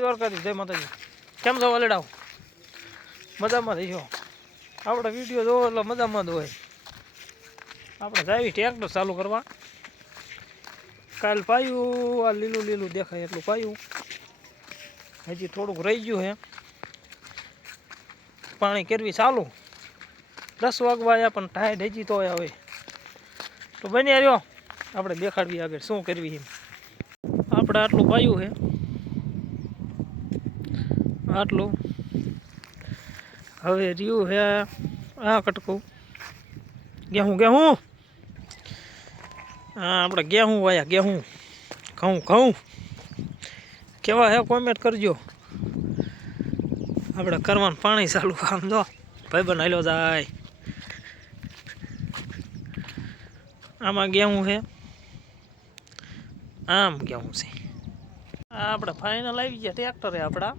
દ્વારકાધીશ, જય માતાજી. કેમ છો વાલેડાઓ? મજામાં રહીશો? આપણે વિડીયો જોવો એટલે મજામાં જ હોય. આપણે જાવી ટ્રેક્ટર ચાલુ કરવા. કાલ પાયું આ લીલું લીલું દેખાય એટલું પાયું, હજી થોડુંક રહી ગયું છે. પાણી કરવી ચાલુ 10 વાગવા આવ્યા પણ ટાઈડ હજી તો હવે તો બની રહ્યો. આપણે દેખાડવી આગળ શું કરવી એમ. આપણે આટલું પાયું છે, આટલું હવે રહ્યું છે આ કટકું ગેહું ગેહું. હા આપણે ગેહું વાયા, ગેહું ઘઉં ઘઉં કેવા હે કોમેન્ટ કરજો. આપણે કરવાનું પાણી ચાલુ. આમ જો ભાઈ બન હાલ્યો જાય. આમાં ગેહું છે, આમ ગેહું છે. આ આપણે ફાઇનલ આવી ગયા ટ્રેક્ટરે. આપણા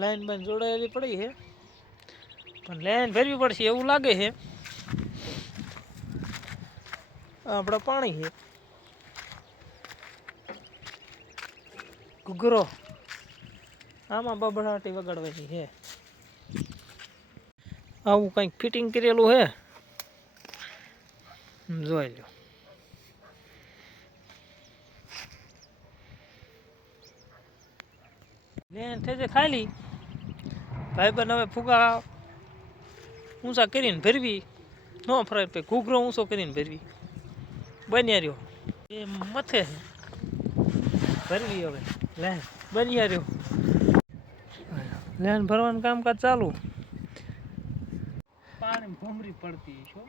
લાઈન બાઈન જોડાયેલી પડી છે પણ લાઈન ભરવી પડશે એવું લાગે છે. આપણા પાણી છે ઘૂઘરો, આમાં બબડાટી વગાડવાની છે. આવું કંઈક ફિટિંગ કરેલું છે, જોઈ લો. લેન થઈ જાય ખાલી. ભાઈ બન હવે ફુગા ઊંચા કરીને ભરવી ન ફરાય, પછી ઘૂઘરો ઊંચો કરીને ભરવી બન્યા રહ્યો. એ મથે ભરવી હવે લેન બન્યા રહ્યો. લેન ભરવાનું કામકાજ ચાલુ. પાણી ભમરી પડતી છો.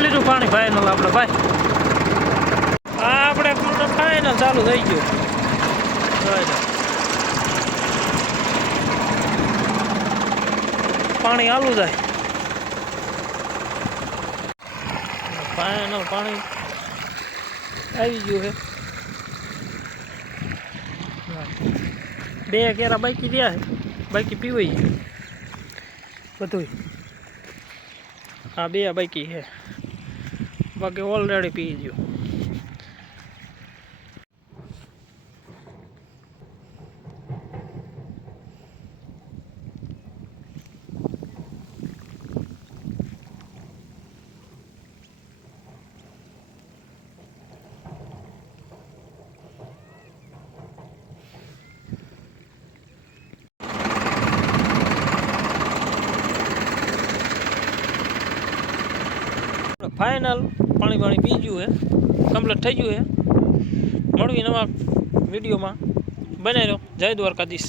લીધું પાણી ફાઇનલ આપણે ભાઈ. આપણે ફાઇનલ ચાલુ થઈ ગયું. પાણી આલું જાય. ફાઇનલ પાણી આવી ગયું છે. 2 કેરા બાકી રહ્યા છે, બાકી પીવાઈ બધું. હા 2 બાકી છે, બાકી ઓલરેડી પી ગયો. ફાઇનલ પાણી પી ગયું છે, કમ્પ્લીટ થઈ ગયું છે. મળવી નવા વિડીયોમાં. બનાવી લો. જય દ્વારકાધીશ.